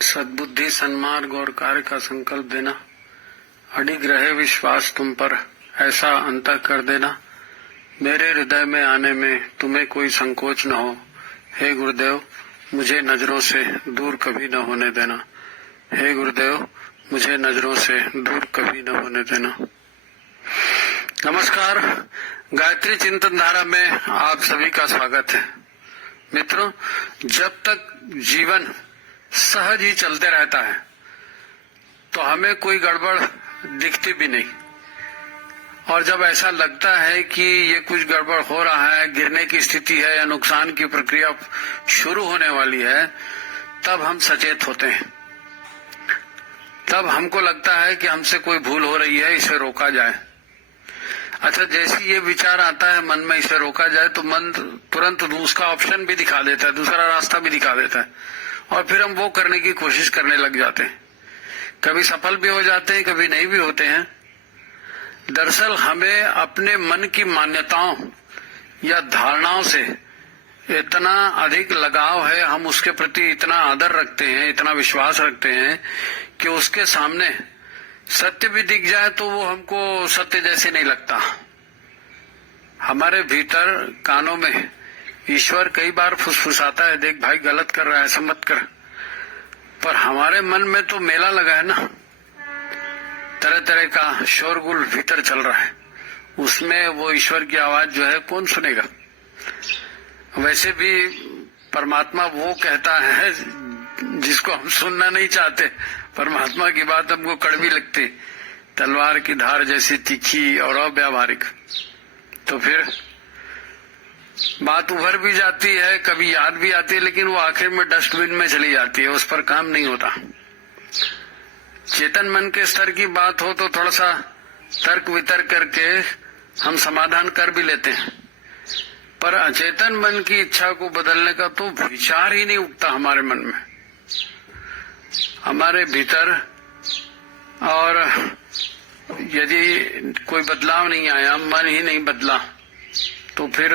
सद्बुद्धि, सन्मार्ग और कार्य का संकल्प देना, अडिग रहे विश्वास तुम पर, ऐसा अंतः कर देना, मेरे हृदय में आने में तुम्हें कोई संकोच न हो। हे गुरुदेव, मुझे नजरों से दूर कभी न होने देना। हे गुरुदेव, मुझे नजरों से दूर कभी न होने देना। नमस्कार, गायत्री चिंतन धारा में आप सभी का स्वागत है। मित्रों, जब तक जीवन सहज ही चलते रहता है तो हमें कोई गड़बड़ दिखती भी नहीं, और जब ऐसा लगता है कि ये कुछ गड़बड़ हो रहा है, गिरने की स्थिति है या नुकसान की प्रक्रिया शुरू होने वाली है, तब हम सचेत होते हैं। तब हमको लगता है कि हमसे कोई भूल हो रही है, इसे रोका जाए। अच्छा, जैसे ये विचार आता है मन में, इसे रोका जाए, तो मन तुरंत उसका ऑप्शन भी दिखा देता है, दूसरा रास्ता भी दिखा देता है, और फिर हम वो करने की कोशिश करने लग जाते हैं। कभी सफल भी हो जाते हैं, कभी नहीं भी होते हैं। दरअसल हमें अपने मन की मान्यताओं या धारणाओं से इतना अधिक लगाव है, हम उसके प्रति इतना आदर रखते हैं, इतना विश्वास रखते हैं कि उसके सामने सत्य भी दिख जाए तो वो हमको सत्य जैसे नहीं लगता। हमारे भीतर कानों में ईश्वर कई बार फुसफुसाता है, देख भाई गलत कर रहा है, ऐसा मत कर। पर हमारे मन में तो मेला लगा है ना, तरह तरह का शोरगुल भीतर चल रहा है, उसमें वो ईश्वर की आवाज जो है कौन सुनेगा। वैसे भी परमात्मा वो कहता है जिसको हम सुनना नहीं चाहते। परमात्मा की बात हमको कड़वी लगती, तलवार की धार जैसी तीखी और अव्यावहारिक। तो फिर बात उभर भी जाती है, कभी याद भी आती है, लेकिन वो आखिर में डस्टबिन में चली जाती है, उस पर काम नहीं होता। चेतन मन के स्तर की बात हो तो थोड़ा सा तर्क वितर्क करके हम समाधान कर भी लेते हैं, पर अचेतन मन की इच्छा को बदलने का तो विचार ही नहीं उठता हमारे मन में, हमारे भीतर। और यदि कोई बदलाव नहीं आया, मन ही नहीं बदला, तो फिर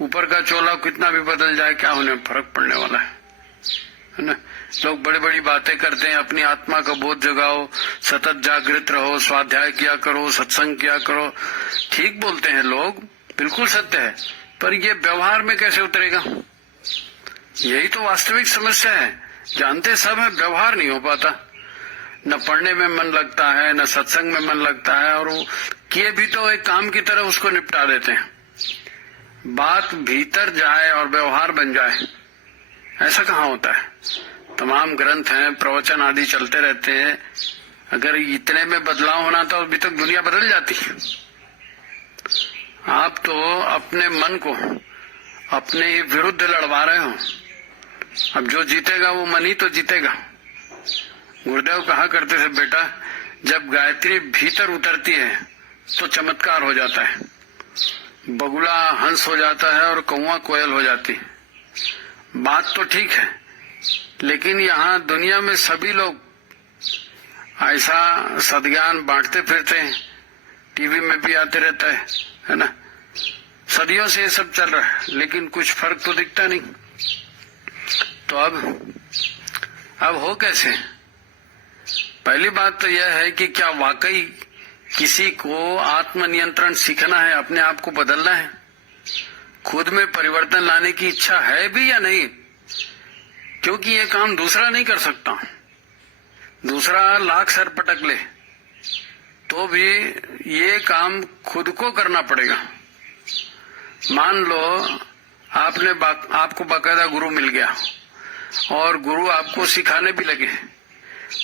ऊपर का चोला कितना भी बदल जाए, क्या होने फर्क पड़ने वाला है ना। लोग बड़ी बड़ी बातें करते हैं, अपनी आत्मा का बोध जगाओ, सतत जागृत रहो, स्वाध्याय किया करो, सत्संग किया करो। ठीक बोलते हैं लोग, बिल्कुल सत्य है, पर ये व्यवहार में कैसे उतरेगा? यही तो वास्तविक समस्या है। जानते सब है, व्यवहार नहीं हो पाता। न पढ़ने में मन लगता है, न सत्संग में मन लगता है, और वो किए भी तो एक काम की तरह उसको निपटा देते हैं। बात भीतर जाए और व्यवहार बन जाए, ऐसा कहाँ होता है? तमाम ग्रंथ हैं, प्रवचन आदि चलते रहते हैं। अगर इतने में बदलाव होना तो अभी तक दुनिया बदल जाती। आप तो अपने मन को अपने ही विरुद्ध लड़वा रहे हो। अब जो जीतेगा वो मन ही तो जीतेगा। गुरुदेव कहा करते थे, बेटा जब गायत्री भीतर उतरती है तो चमत्कार हो जाता है, बगुला हंस हो जाता है और कौवा कोयल हो जाती है। बात तो ठीक है, लेकिन यहाँ दुनिया में सभी लोग ऐसा सद्ज्ञान बांटते फिरते हैं, टीवी में भी आते रहता है ना। सदियों से ये सब चल रहा है, लेकिन कुछ फर्क तो दिखता नहीं। तो अब हो कैसे? पहली बात तो यह है कि क्या वाकई किसी को आत्मनियंत्रण सीखना है, अपने आप को बदलना है, खुद में परिवर्तन लाने की इच्छा है भी या नहीं? क्योंकि ये काम दूसरा नहीं कर सकता। दूसरा लाख सर पटक ले तो भी ये काम खुद को करना पड़ेगा। मान लो आपको बाकायदा गुरु मिल गया और गुरु आपको सिखाने भी लगे,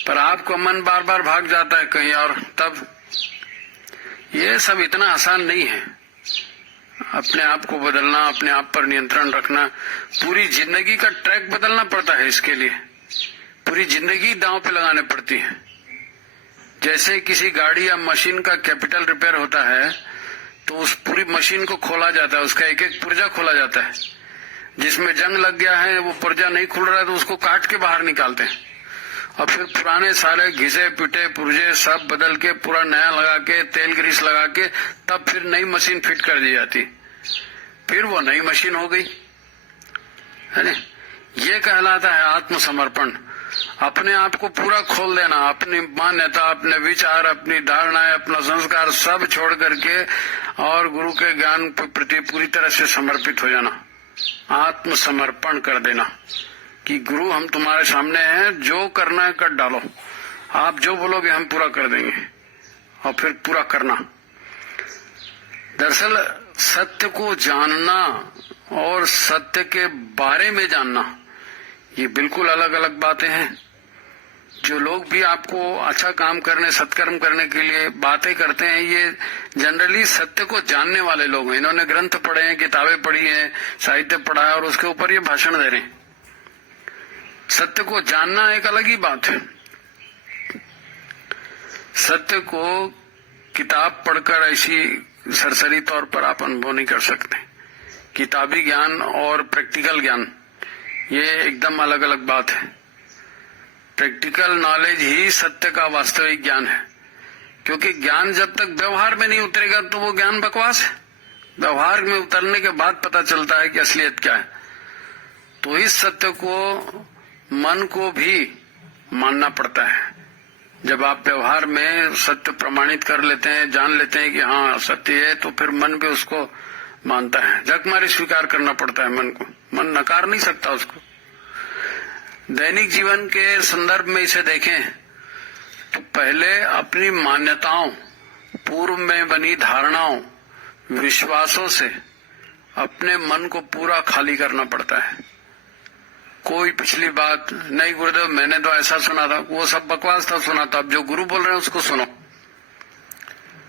पर आपका मन बार बार भाग जाता है कहीं और, तब ये सब इतना आसान नहीं है। अपने आप को बदलना, अपने आप पर नियंत्रण रखना, पूरी जिंदगी का ट्रैक बदलना पड़ता है। इसके लिए पूरी जिंदगी दांव पे लगाने पड़ती है। जैसे किसी गाड़ी या मशीन का कैपिटल रिपेयर होता है तो उस पूरी मशीन को खोला जाता है, उसका एक एक पुर्जा खोला जाता है। जिसमें जंग लग गया है, वो पुर्जा नहीं खुल रहा है तो उसको काट के बाहर निकालते हैं, और फिर पुराने सारे घिसे पिटे पुर्जे सब बदल के पूरा नया लगा के तेल ग्रीस लगा के तब फिर नई मशीन फिट कर दी जाती, फिर वो नई मशीन हो गई है ना। ये कहलाता है आत्मसमर्पण। अपने आप को पूरा खोल देना, अपनी मान्यता, अपने विचार, अपनी धारणाएं, अपना संस्कार सब छोड़ करके और गुरु के ज्ञान के प्रति पूरी तरह से समर्पित हो जाना, आत्मसमर्पण कर देना कि गुरु हम तुम्हारे सामने हैं, जो करना है कर डालो, आप जो बोलोगे हम पूरा कर देंगे, और फिर पूरा करना। दरअसल सत्य को जानना और सत्य के बारे में जानना ये बिल्कुल अलग अलग बातें हैं। जो लोग भी आपको अच्छा काम करने, सत्कर्म करने के लिए बातें करते हैं, ये जनरली सत्य को जानने वाले लोग हैं। इन्होंने ग्रंथ पढ़े हैं, किताबें पढ़ी हैं, साहित्य पढ़ा है और उसके ऊपर ये भाषण दे रहे हैं। सत्य को जानना एक अलग ही बात है। सत्य को किताब पढ़कर ऐसी सरसरी तौर पर आप अनुभव नहीं कर सकते। किताबी ज्ञान और प्रैक्टिकल ज्ञान ये एकदम अलग अलग बात है। प्रैक्टिकल नॉलेज ही सत्य का वास्तविक ज्ञान है, क्योंकि ज्ञान जब तक व्यवहार में नहीं उतरेगा तो वो ज्ञान बकवास है। व्यवहार में उतरने के बाद पता चलता है कि असलियत क्या है। तो इस सत्य को मन को भी मानना पड़ता है। जब आप व्यवहार में सत्य प्रमाणित कर लेते हैं, जान लेते हैं कि हाँ सत्य है, तो फिर मन भी उसको मानता है। झकमारी स्वीकार करना पड़ता है मन को, मन नकार नहीं सकता उसको। दैनिक जीवन के संदर्भ में इसे देखें तो पहले अपनी मान्यताओं, पूर्व में बनी धारणाओं, विश्वासों से अपने मन को पूरा खाली करना पड़ता है। कोई पिछली बात नहीं, गुरुदेव मैंने तो ऐसा सुना था, वो सब बकवास था, सुना था। अब जो गुरु बोल रहे हैं उसको सुनो।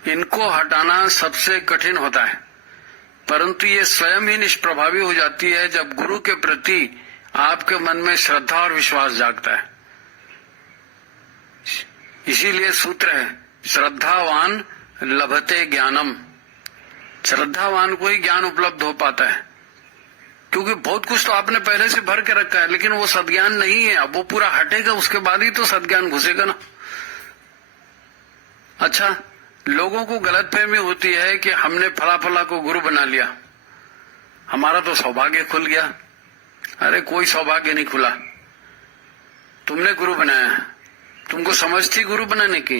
इनको हटाना सबसे कठिन होता है, परंतु ये स्वयं ही निष्प्रभावी हो जाती है जब गुरु के प्रति आपके मन में श्रद्धा और विश्वास जागता है। इसीलिए सूत्र है श्रद्धावान लभते ज्ञानम। श्रद्धावान को ही ज्ञान उपलब्ध हो पाता है, क्योंकि बहुत कुछ तो आपने पहले से भर के रखा है, लेकिन वो सद्ज्ञान नहीं है। अब वो पूरा हटेगा, उसके बाद ही तो सद्ज्ञान घुसेगा ना। अच्छा, लोगों को गलतफहमी होती है कि हमने फला फला को गुरु बना लिया, हमारा तो सौभाग्य खुल गया। अरे कोई सौभाग्य नहीं खुला, तुमने गुरु बनाया। तुमको समझ थी गुरु बनाने की?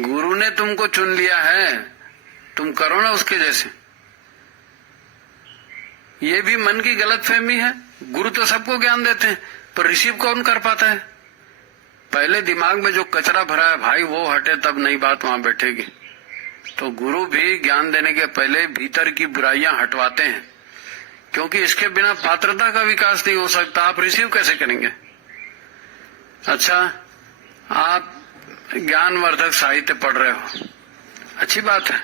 गुरु ने तुमको चुन लिया है, तुम करो ना उसके जैसे। ये भी मन की गलतफहमी है। गुरु तो सबको ज्ञान देते हैं, पर रिसीव कौन कर पाता है? पहले दिमाग में जो कचरा भरा है भाई वो हटे, तब नई बात वहां बैठेगी। तो गुरु भी ज्ञान देने के पहले भीतर की बुराइयां हटवाते हैं, क्योंकि इसके बिना पात्रता का विकास नहीं हो सकता। आप रिसीव कैसे करेंगे? अच्छा, आप ज्ञानवर्धक साहित्य पढ़ रहे हो, अच्छी बात है,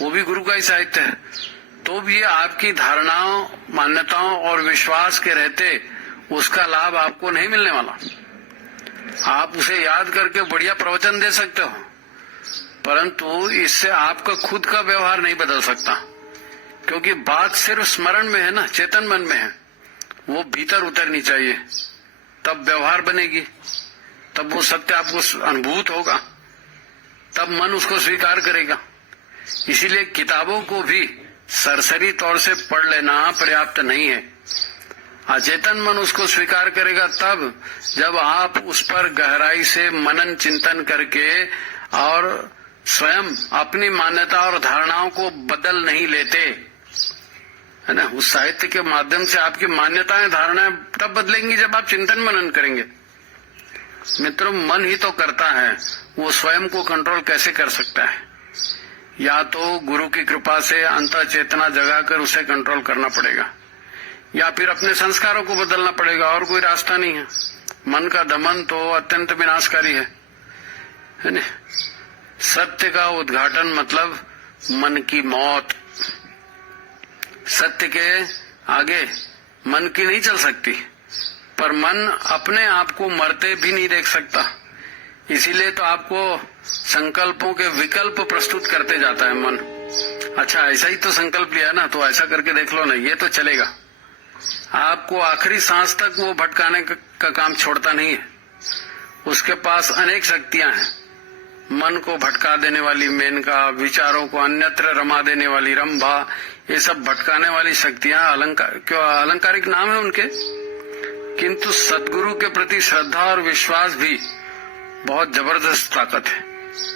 वो भी गुरु का ही साहित्य है। तो भी आपकी धारणाओं, मान्यताओं और विश्वास के रहते उसका लाभ आपको नहीं मिलने वाला। आप उसे याद करके बढ़िया प्रवचन दे सकते हो, परंतु इससे आपका खुद का व्यवहार नहीं बदल सकता, क्योंकि बात सिर्फ स्मरण में है ना, चेतन मन में है। वो भीतर उतरनी चाहिए, तब व्यवहार बनेगी, तब वो सत्य आपको अनुभूत होगा, तब मन उसको स्वीकार करेगा। इसीलिए किताबों को भी सरसरी तौर से पढ़ लेना पर्याप्त नहीं है। अचेतन मन उसको स्वीकार करेगा तब जब आप उस पर गहराई से मनन चिंतन करके और स्वयं अपनी मान्यता और धारणाओं को बदल नहीं लेते, है ना। उस साहित्य के माध्यम से आपकी मान्यताएं, धारणाएं तब बदलेंगी जब आप चिंतन मनन करेंगे। मित्रों, मन ही तो करता है, वो स्वयं को कंट्रोल कैसे कर सकता है? या तो गुरु की कृपा से अंतः चेतना जगाकर उसे कंट्रोल करना पड़ेगा, या फिर अपने संस्कारों को बदलना पड़ेगा, और कोई रास्ता नहीं है। मन का दमन तो अत्यंत विनाशकारी है ना। सत्य का उद्घाटन मतलब मन की मौत। सत्य के आगे मन की नहीं चल सकती, पर मन अपने आप को मरते भी नहीं देख सकता। इसीलिए तो आपको संकल्पों के विकल्प प्रस्तुत करते जाता है मन। अच्छा, ऐसा ही तो संकल्प लिया ना, तो ऐसा करके देख लो ना, ये तो चलेगा। आपको आखिरी सांस तक वो भटकाने का काम छोड़ता नहीं है। उसके पास अनेक शक्तियां हैं, मन को भटका देने वाली मेनका, विचारों को अन्यत्र रमा देने वाली रंभा, ये सब भटकाने वाली शक्तियां अलंकारिक नाम है उनके। किंतु सदगुरु के प्रति श्रद्धा और विश्वास भी बहुत जबरदस्त ताकत है।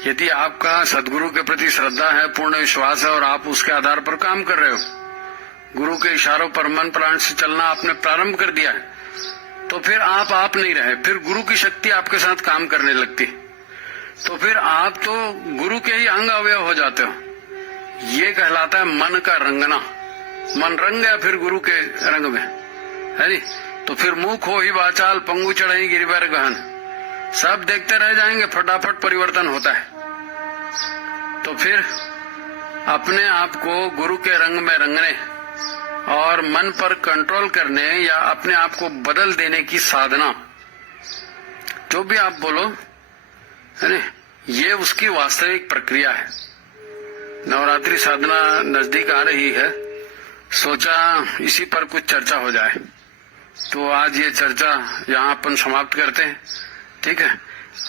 यदि आपका सदगुरु के प्रति श्रद्धा है, पूर्ण विश्वास है और आप उसके आधार पर काम कर रहे हो, गुरु के इशारों पर मन प्राण से चलना आपने प्रारंभ कर दिया है, तो फिर आप नहीं रहे, फिर गुरु की शक्ति आपके साथ काम करने लगती, तो फिर आप तो गुरु के ही अंग अवयव हो जाते हो। ये कहलाता है मन का रंगना। मन रंग गया फिर गुरु के रंग में, है नी? तो फिर मुख हो ही वाचाल, पंगु चढ़ाई गिरिवर गहन, सब देखते रह जाएंगे, फटाफट परिवर्तन होता है। तो फिर अपने आप को गुरु के रंग में रंगने और मन पर कंट्रोल करने या अपने आप को बदल देने की साधना, जो भी आप बोलो, है ना, ये उसकी वास्तविक प्रक्रिया है। नवरात्रि साधना नजदीक आ रही है, सोचा इसी पर कुछ चर्चा हो जाए, तो आज ये चर्चा यहाँ अपन समाप्त करते हैं। ठीक है,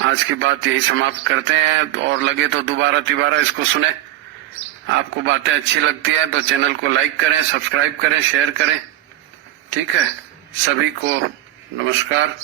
आज की बात यही समाप्त करते हैं, और लगे तो दोबारा इसको सुने। आपको बातें अच्छी लगती है तो चैनल को लाइक करें, सब्सक्राइब करें, शेयर करें। ठीक है, सभी को नमस्कार।